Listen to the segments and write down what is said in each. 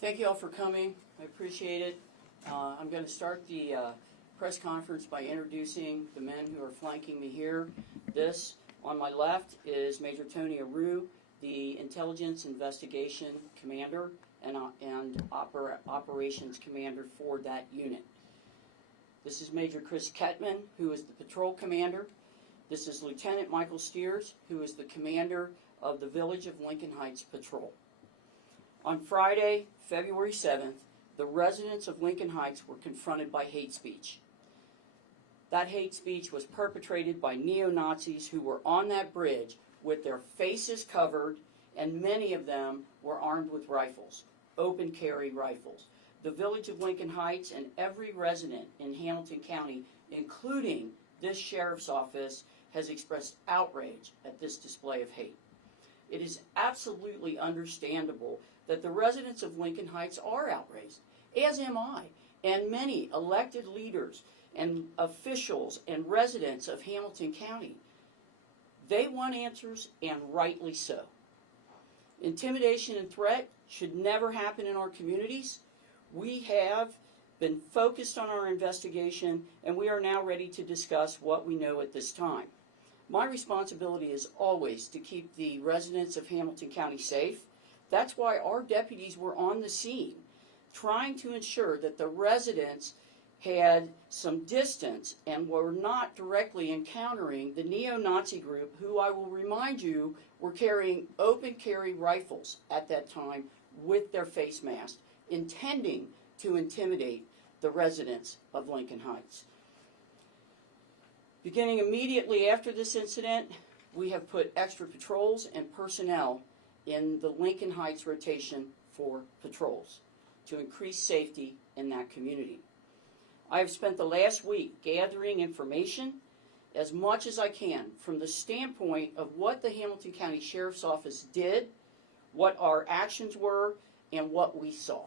Thank you all for coming. I appreciate it. I'm going to start the press conference by introducing the men who are flanking me here. This, on my left, is Major Tony Aru, the Intelligence Investigation Commander and Operations Commander for that unit. This is Major Chris Kettman, who is the Patrol Commander. This is Lieutenant Michael Steers, who is the Commander of the Village of Lincoln Heights Patrol. On Friday, February 7th, the residents of Lincoln Heights were confronted by hate speech. That hate speech was perpetrated by neo-Nazis who were on that bridge with their faces covered, and many of them were armed with rifles, open carry rifles. The Village of Lincoln Heights and every resident in Hamilton County, including this sheriff's office, has expressed outrage at this display of hate. It is absolutely understandable that the residents of Lincoln Heights are outraged, as am I, and many elected leaders and officials and residents of Hamilton County. They want answers, and rightly so. Intimidation and threat should never happen in our communities. We have been focused on our investigation, and we are now ready to discuss what we know at this time. My responsibility is always to keep the residents of Hamilton County safe. That's why our deputies were on the scene, trying to ensure that the residents had some distance and were not directly encountering the neo-Nazi group, who I will remind you were carrying open carry rifles at that time with their face masks, intending to intimidate the residents of Lincoln Heights. Beginning immediately after this incident, we have put extra patrols and personnel in the Lincoln Heights rotation for patrols to increase safety in that community. I have spent the last week gathering information as much as I can from the standpoint of what the Hamilton County Sheriff's Office did, what our actions were, and what we saw.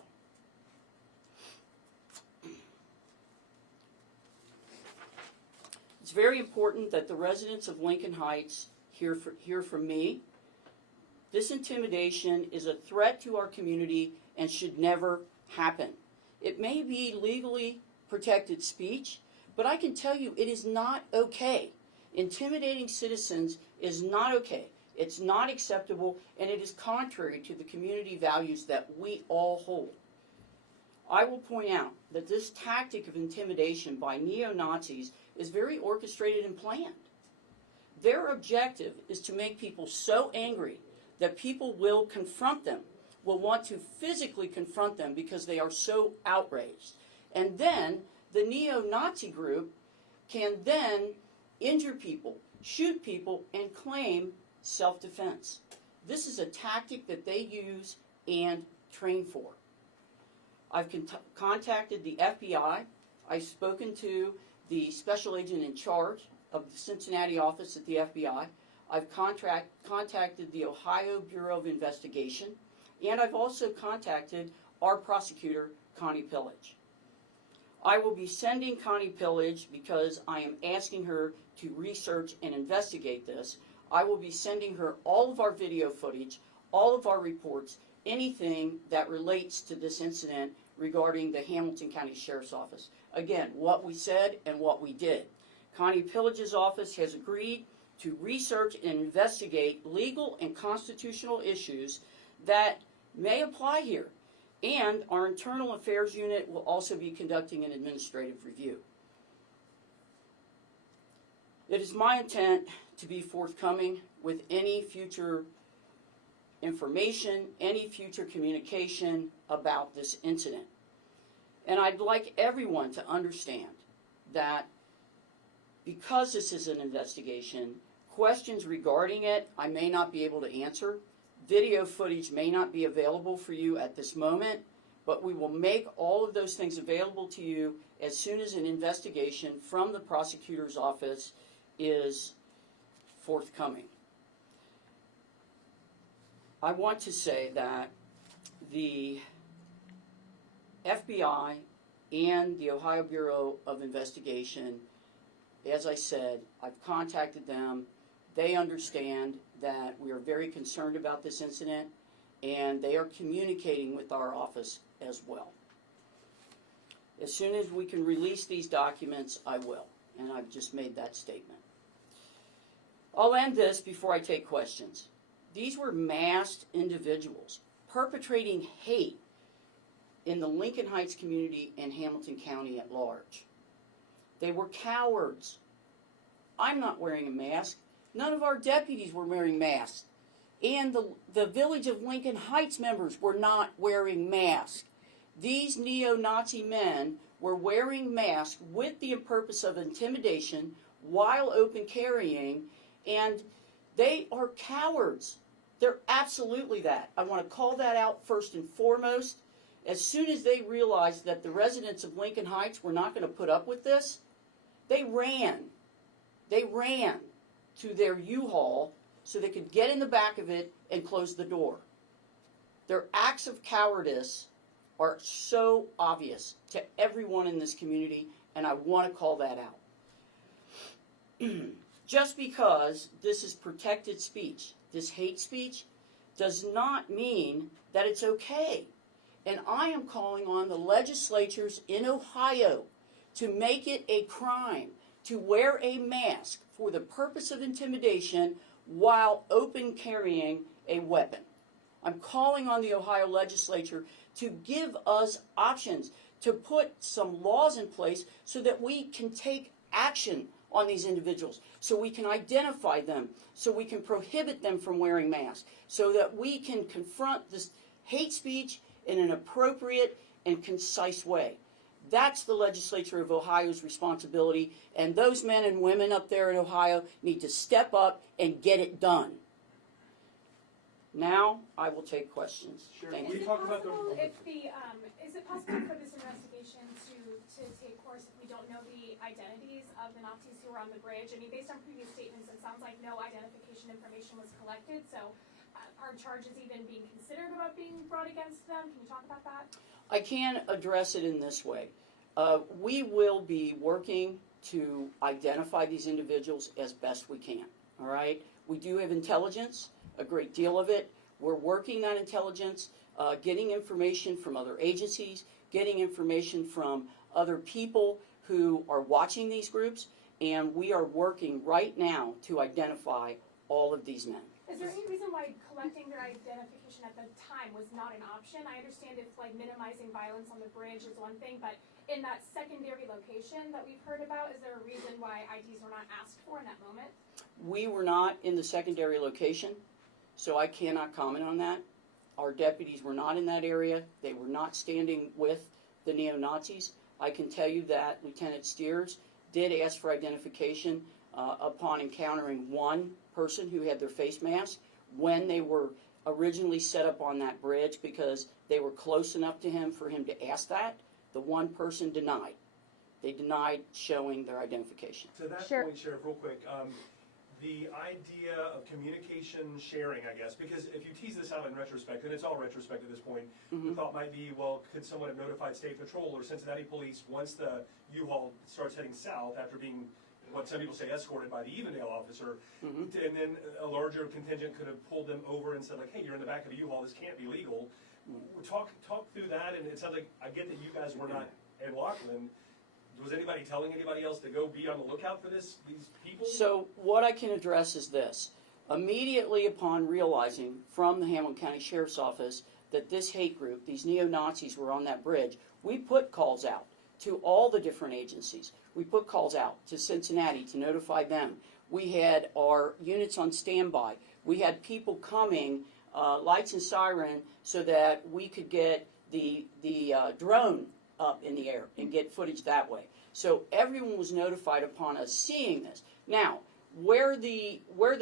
It's very important that the residents of Lincoln Heights hear from me. This intimidation is a threat to our community and should never happen. It may be legally protected speech, but I can tell you it is not okay. Intimidating citizens is not okay. It's not acceptable, and it is contrary to the community values that we all hold. I will point out that this tactic of intimidation by neo-Nazis is very orchestrated and planned. Their objective is to make people so angry that people will confront them, will want to physically confront them because they are so outraged. And then the neo-Nazi group can then injure people, shoot people, and claim self-defense. This is a tactic that they use and train for. I've contacted the FBI. I've spoken to the special agent in charge of the Cincinnati office at the FBI. I've contacted the Ohio Bureau of Investigation, and I've also contacted our prosecutor, Connie Pillage. I will be sending Connie Pillage, because I am asking her to research and investigate this, I will be sending her all of our video footage, all of our reports, anything that relates to this incident regarding the Hamilton County Sheriff's Office. Again, what we said and what we did. Connie Pillage's office has agreed to research and investigate legal and constitutional issues that may apply here. And our internal affairs unit will also be conducting an administrative review. It is my intent to be forthcoming with any future information, any future communication about this incident. And I'd like everyone to understand that because this is an investigation, questions regarding it I may not be able to answer. Video footage may not be available for you at this moment, but we will make all of those things available to you as soon as an investigation from the prosecutor's office is forthcoming. I want to say that the FBI and the Ohio Bureau of Investigation, as I said, I've contacted them. They understand that we are very concerned about this incident, and they are communicating with our office as well. As soon as we can release these documents, I will, and I've just made that statement. I'll end this before I take questions. These were masked individuals perpetrating hate in the Lincoln Heights community and Hamilton County at large. They were cowards. I'm not wearing a mask. None of our deputies were wearing masks. And the Village of Lincoln Heights members were not wearing masks. These neo-Nazi men were wearing masks with the purpose of intimidation while open carrying, and they are cowards. They're absolutely that. I want to call that out first and foremost. As soon as they realized that the residents of Lincoln Heights were not going to put up with this, they ran. They ran to their U-Haul so they could get in the back of it and close the door. Their acts of cowardice are so obvious to everyone in this community, and I want to call that out. Just because this is protected speech, this hate speech, does not mean that it's okay. And I am calling on the legislatures in Ohio to make it a crime to wear a mask for the purpose of intimidation while open carrying a weapon. I'm calling on the Ohio legislature to give us options, to put some laws in place so that we can take action on these individuals, so we can identify them, so we can prohibit them from wearing masks, so that we can confront this hate speech in an appropriate and concise way. That's the legislature of Ohio's responsibility, and those men and women up there in Ohio need to step up and get it done. Now, I will take questions. Sure. Thank Can you. we talk about Is it possible for this investigation to take course if we don't know the identities of the Nazis who were on the bridge? I mean, based on previous statements, it sounds like no identification information was collected, so are charges even being considered about being brought against them? Can you talk about that? I can address it in this way. We will be working to identify these individuals as best we can, all right? We do have intelligence, a great deal of it. We're working that intelligence, getting information from other agencies, getting information from other people who are watching these groups, and we are working right now to identify all of these men. Is there any reason why collecting their identification at the time was not an option? I understand if like minimizing violence on the bridge is one thing, but in that secondary location that we've heard about, is there a reason why IDs were not asked for in that moment? We were not in the secondary location, so I cannot comment on that. Our deputies were not in that area. They were not standing with the neo-Nazis. I can tell you that Lieutenant Steers did ask for identification upon encountering one person who had their face mask when they were originally set up on that bridge, because they were close enough to him for him to ask that. The one person denied. They denied showing their identification. To that Sure. point, Sheriff, real quick, the idea of communication sharing, I guess, because if you tease this out in retrospect, and it's all retrospect at this point, the thought might be, well, could someone have notified State Patrol or Cincinnati Police once the U-Haul starts heading south after being, what some people say, escorted by the Evendale officer, and then a larger contingent could have pulled them over and said, like, hey, you're in the back of a U-Haul, this can't be legal. Talk through that, and it sounds like, I get that you guys were not in Lockland. Was anybody telling anybody else to go be on the lookout for these people? So what I can address is this. Immediately upon realizing from the Hamilton County Sheriff's Office that this hate group, these neo-Nazis, were on that bridge, we put calls out to all the different agencies. We put calls out to Cincinnati to notify them. We had our units on standby. We had people coming, lights and siren, so that we could get the drone up in the air and get footage that way. So everyone was notified upon us seeing this. Now, where the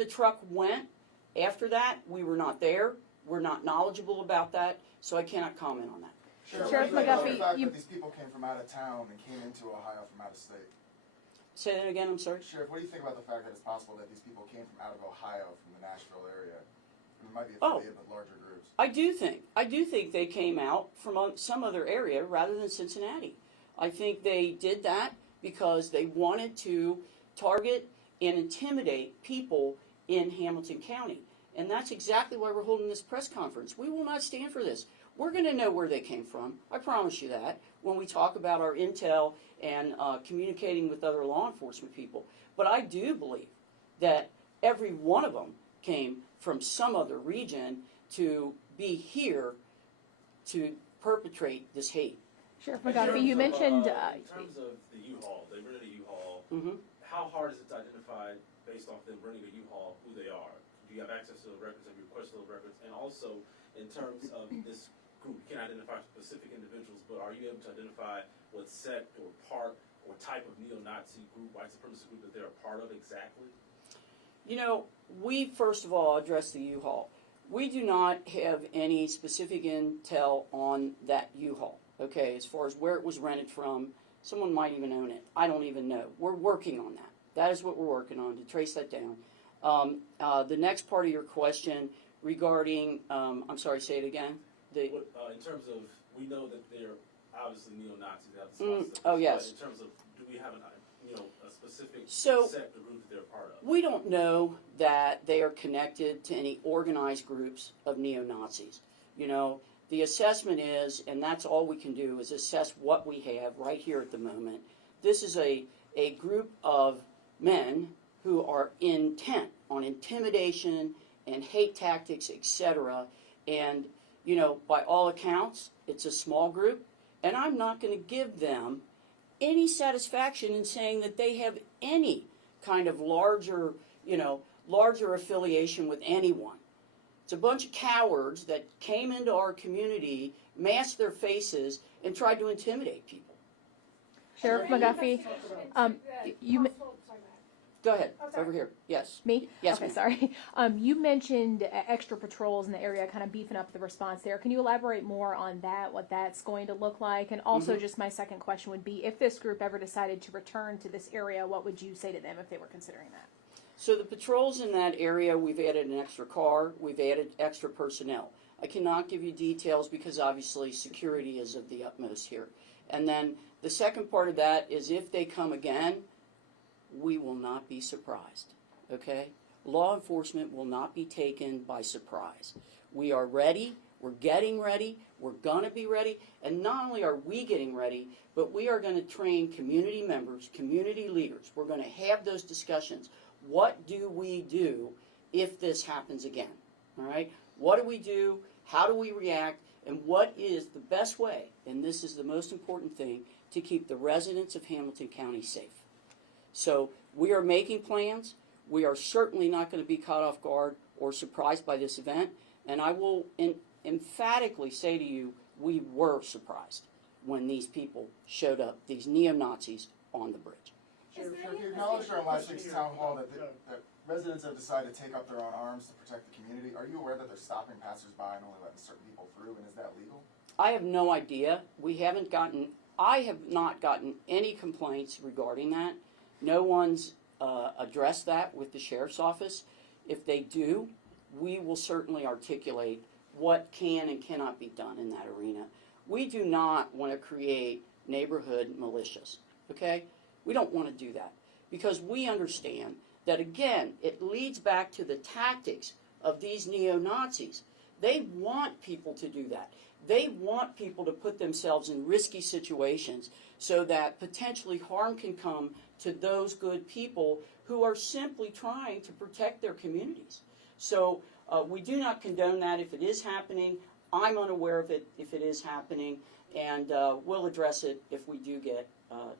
truck went after that, we were not there. We're not knowledgeable about that, so I cannot comment on that. Sheriff What do you think about McGuffey, the fact you- that these people came from out of town and came into Ohio from out of state? Say that again, I'm sorry? Sheriff, what do you think about the fact that it's possible that these people came from out of Ohio, from the Nashville area? And it might be Oh. affiliated with larger groups. I do think they came out from some other area rather than Cincinnati. I think they did that because they wanted to target and intimidate people in Hamilton County. And that's exactly why we're holding this press conference. We will not stand for this. We're going to know where they came from. I promise you that when we talk about our intel and communicating with other law enforcement people. But I do believe that every one of them came from some other region to be here to perpetrate this hate. Sheriff McGuffey, you mentioned... in terms of the U-Haul, they rented a U-Haul. Mm-hmm. How hard is it to identify, based off them renting a U-Haul, who they are? Do you have access to the records? Have you requested those records? And also, in terms of this group, you can't identify specific individuals, but are you able to identify what sect or part or type of neo-Nazi group, white supremacist group that they're a part of exactly? You know, we first of all address the U-Haul. We do not have any specific intel on that U-Haul, okay, as far as where it was rented from. Someone might even own it. I don't even know. We're working on that. That is what we're working on, to trace that down. The next part of your question regarding, I'm sorry, say it again. In terms of, we know that they're obviously neo-Nazis. They have the Oh, yes. But in terms of, do we have a specific So, sect or group that they're a part of? we don't know that they are connected to any organized groups of neo-Nazis. You know, the assessment is, and that's all we can do, is assess what we have right here at the moment. This is a group of men who are intent on intimidation and hate tactics, etc. And, you know, by all accounts, it's a small group, and I'm not going to give them any satisfaction in saying that they have any kind of larger affiliation with anyone. It's a bunch of cowards that came into our community, masked their faces, and tried to intimidate people. Sheriff McGuffey, you... Go ahead, Oh, sorry. over here. Yes. Me? Yes, okay, ma'am. sorry. You mentioned extra patrols in the area, kind of beefing up the response there. Can you elaborate more on that, what that's going to look like? And also, just my second question would be, if this group ever decided to return to this area, what would you say to them if they were considering that? So the patrols in that area, we've added an extra car, we've added extra personnel. I cannot give you details because obviously security is of the utmost here. And then the second part of that is if they come again, we will not be surprised, okay? Law enforcement will not be taken by surprise. We are ready, we're getting ready, we're going to be ready, and not only are we getting ready, but we are going to train community members, community leaders. We're going to have those discussions. What do we do if this happens again, all right? What do we do? How do we react? And what is the best way, and this is the most important thing, to keep the residents of Hamilton County safe? So we are making plans. We are certainly not going to be caught off guard or surprised by this event. And I will emphatically say to you, we were surprised when these people showed up, these neo-Nazis, on the bridge. Sheriff, you acknowledged during last week's town hall that residents have decided to take up their own arms to protect the community. Are you aware that they're stopping passersby and only letting certain people through, and is that legal? I have no idea. I have not gotten any complaints regarding that. No one's addressed that with the sheriff's office. If they do, we will certainly articulate what can and cannot be done in that arena. We do not want to create neighborhood militias, okay? We don't want to do that because we understand that, again, it leads back to the tactics of these neo-Nazis. They want people to do that. They want people to put themselves in risky situations so that potentially harm can come to those good people who are simply trying to protect their communities. So we do not condone that if it is happening. I'm unaware of it if it is happening, and we'll address it if we do get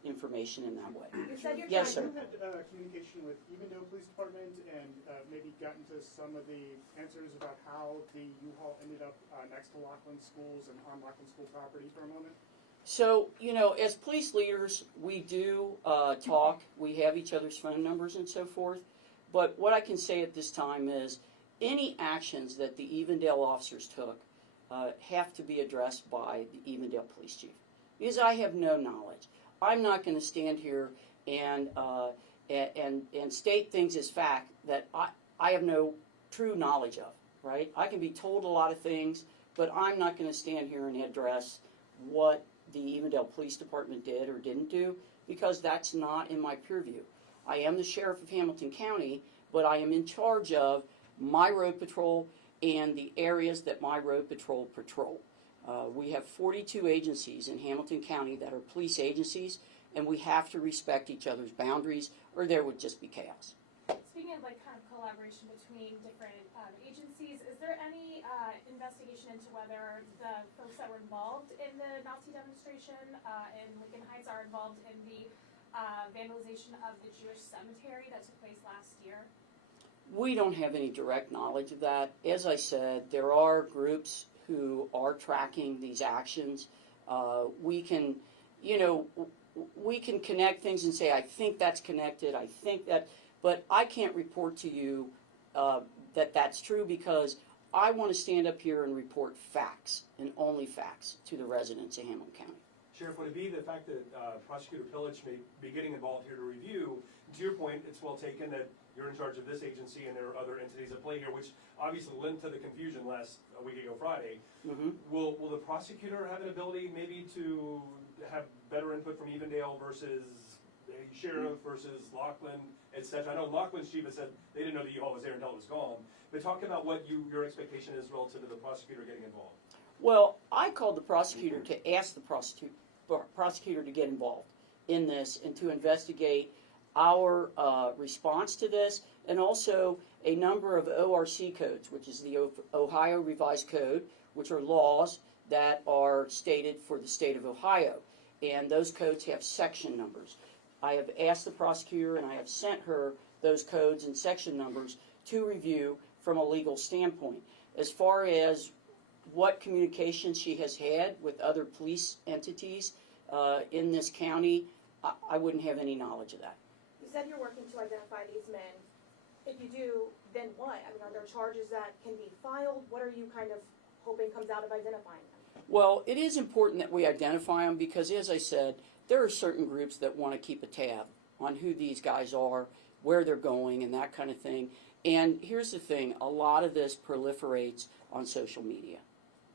information in that way. You said you're Yes, sir. You had communication with Evendale Police Department and maybe gotten to some of the answers about how the U-Haul ended up next to Laughlin Schools and on Laughlin School property for a moment? So, you know, as police leaders, we do talk. We have each other's phone numbers and so forth. But what I can say at this time is any actions that the Evendale officers took have to be addressed by the Evendale Police Chief. Because I have no knowledge. I'm not going to stand here and state things as fact that I have no true knowledge of, right? I can be told a lot of things, but I'm not going to stand here and address what the Evendale Police Department did or didn't do, because that's not in my purview. I am the sheriff of Hamilton County, but I am in charge of my road patrol and the areas that my road patrol patrol. We have 42 agencies in Hamilton County that are police agencies, and we have to respect each other's boundaries, or there would just be chaos. Speaking of like kind of collaboration between different agencies, is there any investigation into whether the folks that were involved in the Nazi demonstration in Lincoln Heights are involved in the vandalization of the Jewish cemetery that took place last year? We don't have any direct knowledge of that. As I said, there are groups who are tracking these actions. We can, we can connect things and say, I think that's connected, I think that, but I can't report to you that that's true, because I want to stand up here and report facts and only facts to the residents of Hamilton County. Sheriff, would it be the fact that Prosecutor Pillage may be getting involved here to review? To your point, it's well taken that you're in charge of this agency and there are other entities at play here, which obviously lent to the confusion a week ago Friday. Mm-hmm. Will the prosecutor have an ability maybe to have better input from Evendale versus the sheriff versus Laughlin, etc.? I know Laughlin's chief has said they didn't know the U-Haul was there until it was gone. But talk about what your expectation is relative to the prosecutor getting involved. Well, I called the prosecutor to ask the prosecutor to get involved in this and to investigate our response to this, and also a number of ORC codes, which is the Ohio Revised Code, which are laws that are stated for the state of Ohio. And those codes have section numbers. I have asked the prosecutor, and I have sent her those codes and section numbers to review from a legal standpoint. As far as what communication she has had with other police entities in this county, I wouldn't have any knowledge of that. You said you're working to identify these men. If you do, then what? I mean, are there charges that can be filed? What are you kind of hoping comes out of identifying them? Well, it is important that we identify them because, as I said, there are certain groups that want to keep a tab on who these guys are, where they're going, and that kind of thing. And here's the thing, a lot of this proliferates on social media,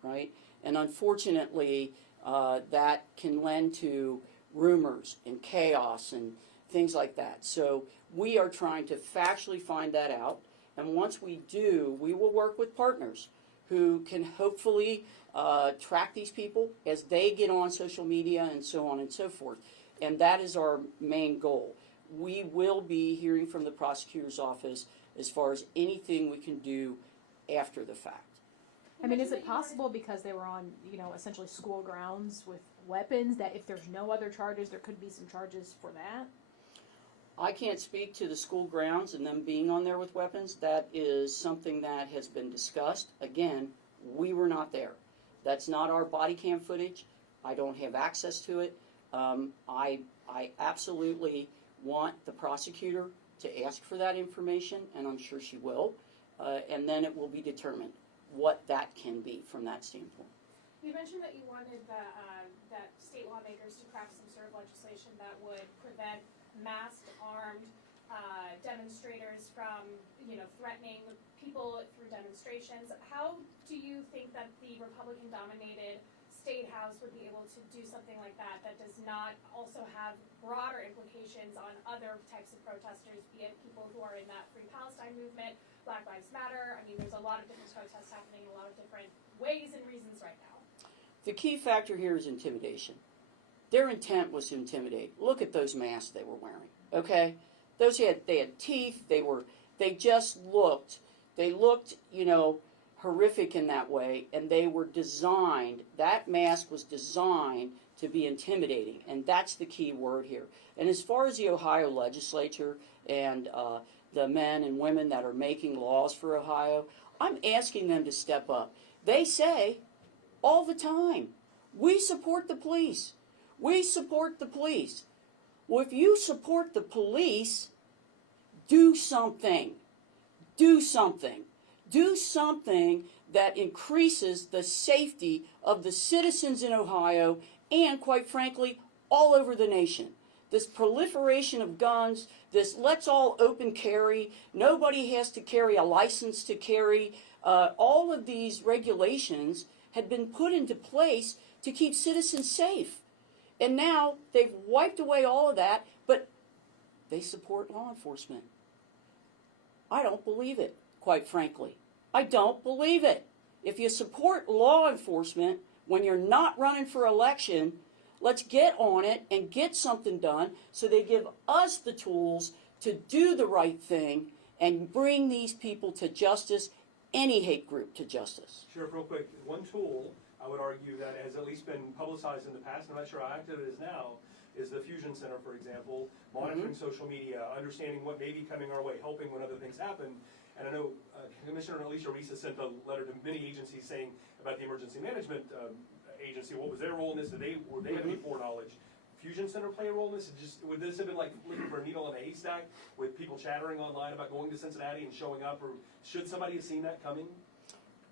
right? And unfortunately, that can lend to rumors and chaos and things like that. So we are trying to factually find that out. And once we do, we will work with partners who can hopefully track these people as they get on social media and so on and so forth. And that is our main goal. We will be hearing from the prosecutor's office as far as anything we can do after the fact. I mean, is it possible because they were on, essentially school grounds with weapons, that if there's no other charges, there could be some charges for that? I can't speak to the school grounds and them being on there with weapons. That is something that has been discussed. Again, we were not there. That's not our body cam footage. I don't have access to it. I absolutely want the prosecutor to ask for that information, and I'm sure she will. And then it will be determined what that can be from that standpoint. You mentioned that you wanted that state lawmakers to craft some sort of legislation that would prevent masked, armed demonstrators from, threatening people through demonstrations. How do you think that the Republican-dominated State House would be able to do something like that does not also have broader implications on other types of protesters, be it people who are in that Free Palestine movement, Black Lives Matter? I mean, there's a lot of different protests happening in a lot of different ways and reasons right now. The key factor here is intimidation. Their intent was to intimidate. Look at those masks they were wearing, okay? They had teeth, they looked, horrific in that way, and they were designed, that mask was designed to be intimidating, and that's the key word here. And as far as the Ohio legislature and the men and women that are making laws for Ohio, I'm asking them to step up. They say all the time, we support the police. We support the police. Well, if you support the police, do something. Do something. Do something that increases the safety of the citizens in Ohio and, quite frankly, all over the nation. This proliferation of guns, this let's all open carry, nobody has to carry a license to carry, all of these regulations had been put into place to keep citizens safe. And now they've wiped away all of that, but they support law enforcement. I don't believe it. quite frankly. I don't believe it. If you support law enforcement when you're not running for election, let's get on it and get something done so they give us the tools to do the right thing and bring these people to justice, any hate group to justice. Sheriff, real quick, one tool I would argue that has at least been publicized in the past, I'm not sure how active it is now, is the Fusion Center, for example, monitoring social media, understanding what may be coming our way, helping when other things happen. And I know Commissioner Alicia Reese has sent a letter to many agencies saying about the Emergency Management Agency, what was their role in this? Were they have any foreknowledge? Fusion Center play a role in this? Would this have been like looking for a needle in a haystack with people chattering online about going to Cincinnati and showing up, or should somebody have seen that coming?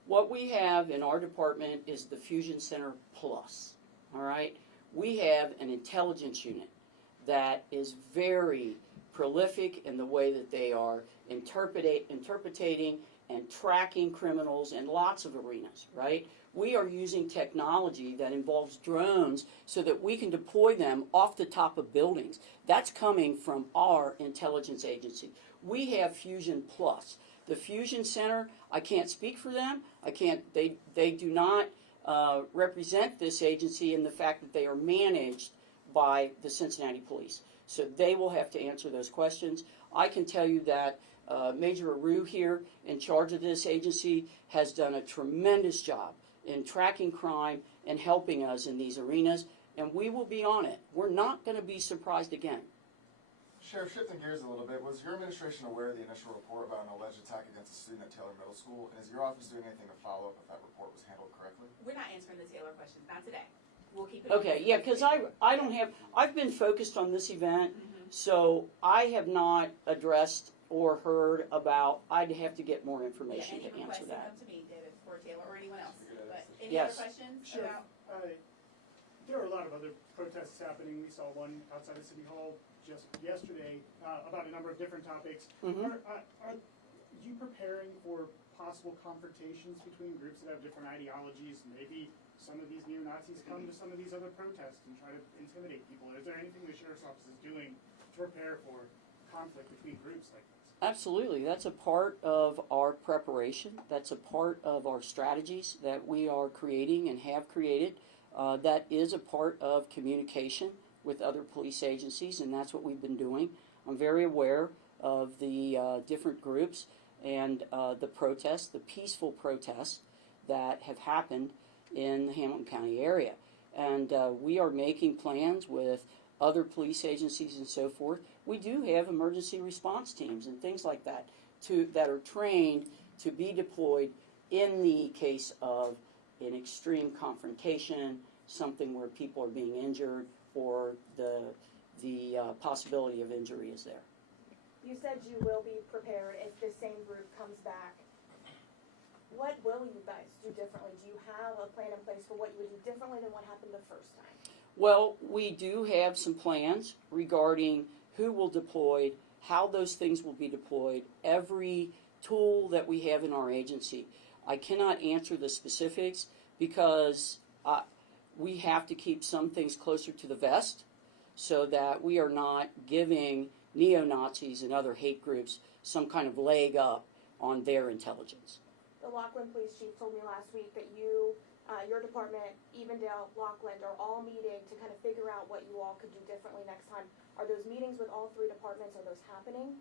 What we have in our department is the Fusion Center Plus, all right? We have an intelligence unit that is very prolific in the way that they are interpreting and tracking criminals in lots of arenas, right? We are using technology that involves drones so that we can deploy them off the top of buildings. That's coming from our intelligence agency. We have Fusion Plus. The Fusion Center, I can't speak for them. They do not represent this agency in the fact that they are managed by the Cincinnati Police. So they will have to answer those questions. I can tell you that Major Aru here, in charge of this agency, has done a tremendous job in tracking crime and helping us in these arenas, and we will be on it. We're not going to be surprised again. Sheriff, shifting gears a little bit, was your administration aware of the initial report about an alleged attack against a student at Taylor Middle School? And is your office doing anything to follow up if that report was handled correctly? We're not answering the Taylor questions, not today. We'll keep it. Okay, yeah, because I don't have, I've been focused on this event, so I have not addressed or heard about, I'd have to get more information to answer that. Come to me, David, or Taylor, or anyone else. But any Yes. other questions Sure. about? There are a lot of other protests happening. We saw one outside of City Hall just yesterday about a number of different topics. Are you preparing for possible confrontations between groups that have different ideologies? Maybe some of these neo-Nazis come to some of these other protests and try to intimidate people. Is there anything the Sheriff's Office is doing to prepare for conflict between groups like this? Absolutely. That's a part of our preparation. That's a part of our strategies that we are creating and have created. That is a part of communication with other police agencies, and that's what we've been doing. I'm very aware of the different groups and the protests, the peaceful protests that have happened in the Hamilton County area. And we are making plans with other police agencies and so forth. We do have emergency response teams and things like that that are trained to be deployed in the case of an extreme confrontation, something where people are being injured, or the possibility of injury is there. You said you will be prepared if the same group comes back. What will you guys do differently? Do you have a plan in place for what you would do differently than what happened the first time? Well, we do have some plans regarding who will deploy, how those things will be deployed, every tool that we have in our agency. I cannot answer the specifics because we have to keep some things closer to the vest so that we are not giving neo-Nazis and other hate groups some kind of leg up on their intelligence. The Laughlin Police Chief told me last week that you, your department, Evendale, Laughlin, are all meeting to kind of figure out what you all could do differently next time. Are those meetings with all three departments, are those happening?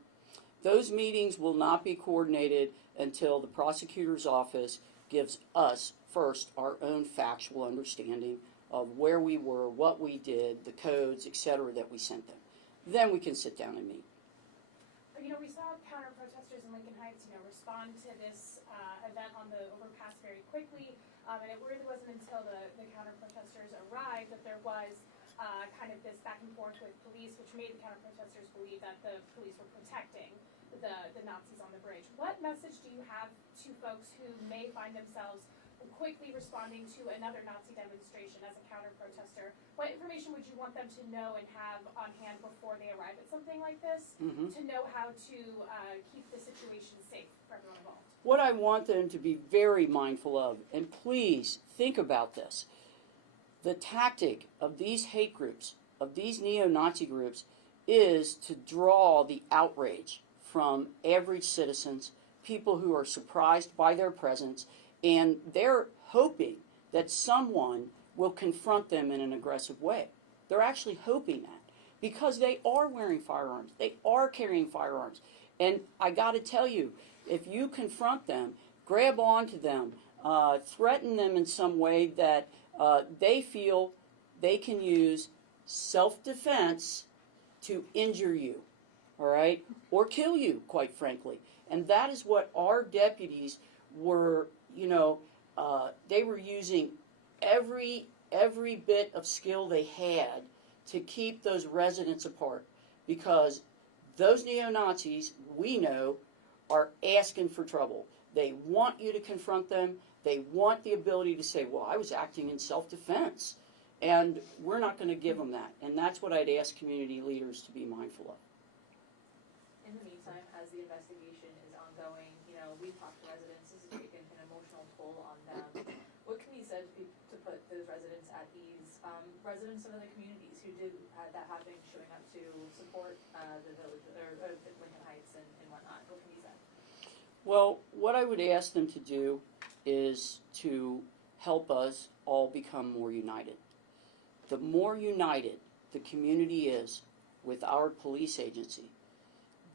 Those meetings will not be coordinated until the prosecutor's office gives us first our own factual understanding of where we were, what we did, the codes, etc. that we sent them. Then we can sit down and meet. You know, we saw counter-protesters in Lincoln Heights, respond to this event on the overpass very quickly, and it really wasn't until the counter-protesters arrived that there was kind of this back and forth with police, which made the counter-protesters believe that the police were protecting the Nazis on the bridge. What message do you have to folks who may find themselves quickly responding to another Nazi demonstration as a counter-protester? What information would you want them to know and have on hand before they arrive at something like this to know how to keep the situation safe for everyone involved? What I want them to be very mindful of, and please think about this, the tactic of these hate groups, of these neo-Nazi groups, is to draw the outrage from average citizens, people who are surprised by their presence, and they're hoping that someone will confront them in an aggressive way. They're actually hoping that because they are wearing firearms, they are carrying firearms. And I got to tell you, if you confront them, grab onto them, threaten them in some way that they feel they can use self-defense to injure you, all right, or kill you, quite frankly. And that is what our deputies were, they were using every bit of skill they had to keep those residents apart, because those neo-Nazis, we know, are asking for trouble. They want you to confront them. They want the ability to say, well, I was acting in self-defense. And we're not going to give them that. And that's what I'd ask community leaders to be mindful of. In the meantime, as the investigation is ongoing, we've talked to residents, this has taken an emotional toll on them. What can be said to put those residents at ease? Residents of other communities who did that happening, showing up to support the village or Lincoln Heights and whatnot. What can be said? Well, what I would ask them to do is to help us all become more united. The more united the community is with our police agency,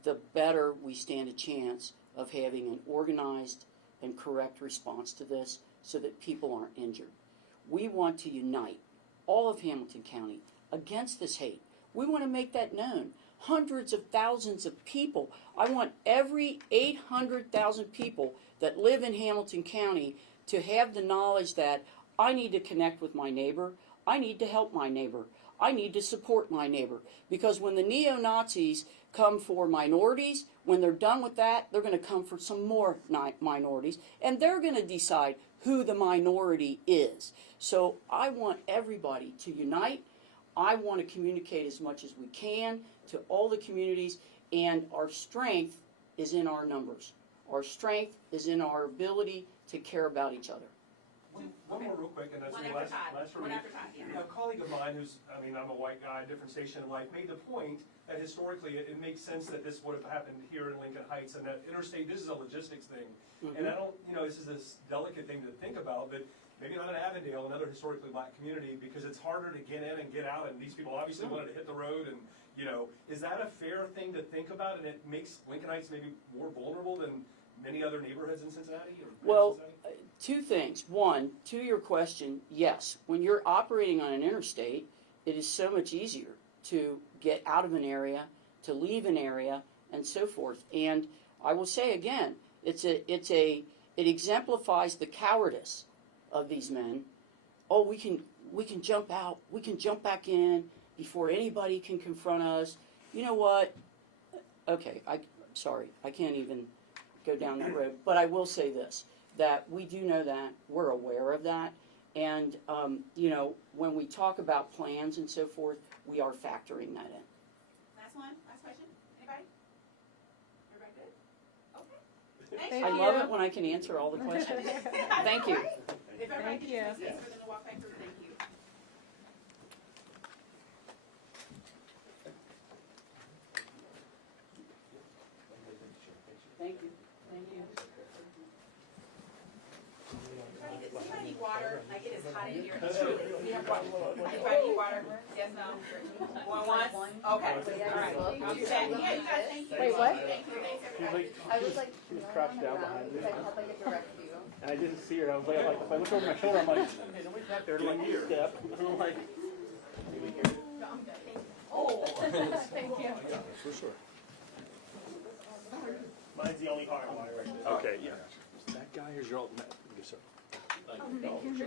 the better we stand a chance of having an organized and correct response to this so that people aren't injured. We want to unite all of Hamilton County against this hate. We want to make that known. Hundreds of thousands of people. I want every 800,000 people that live in Hamilton County to have the knowledge that I need to connect with my neighbor. I need to help my neighbor. I need to support my neighbor. Because when the neo-Nazis come for minorities, when they're done with that, they're going to come for some more minorities, and they're going to decide who the minority is. So I want everybody to unite. I want to communicate as much as we can to all the communities, and our strength is in our numbers. Our strength is in our ability to care about each other. One more real quick, and that's One the after last Todd. for One me. after Todd, yeah. A colleague of mine who's, I'm a white guy, different station in life, made the point that historically it makes sense that this would have happened here in Lincoln Heights, and that interstate, this is a logistics thing. And I don't, this is this delicate thing to think about, but maybe not in Avondale, another historically black community, because it's harder to get in and get out, and these people obviously wanted to hit the road, and, is that a fair thing to think about, and it makes Lincoln Heights maybe more vulnerable than many other neighborhoods in Cincinnati? Well, two things. One, to your question, yes, when you're operating on an interstate, it is so much easier to get out of an area, to leave an area, and so forth. And I will say again, it exemplifies the cowardice of these men. Oh, we can jump out, we can jump back in before anybody can confront us. You know what? Okay, sorry, I can't even go down that road. But I will say this, that we do know that, we're aware of that, and when we talk about plans and so forth, we are factoring that in. Last one, last question, anybody? Everybody good? Okay. Thank I you. love it when I can answer all the questions. Thank you. If everybody Thank could you. just for them to walk back through, thank you. Thank you. Thank you. Does anybody need water? Like, it is hot in here, truly. We have water. Anybody need water? Yes, no? Going once? Okay, all right. I'll do that. Yeah, you guys, thank you. Wait, what? Thank you, thanks, everybody. I was like, she was crouched down behind me. I had like a direct view. And I didn't see her. I was like, if I look over my shoulder, I'm like, hey, nobody's back there. Like, step. And I'm like, No, I'm good, thank you. Oh, thank you. for sure. Mine's the only car I want right now. Okay, yeah. That guy is your old man. Yes, sir. Thank you.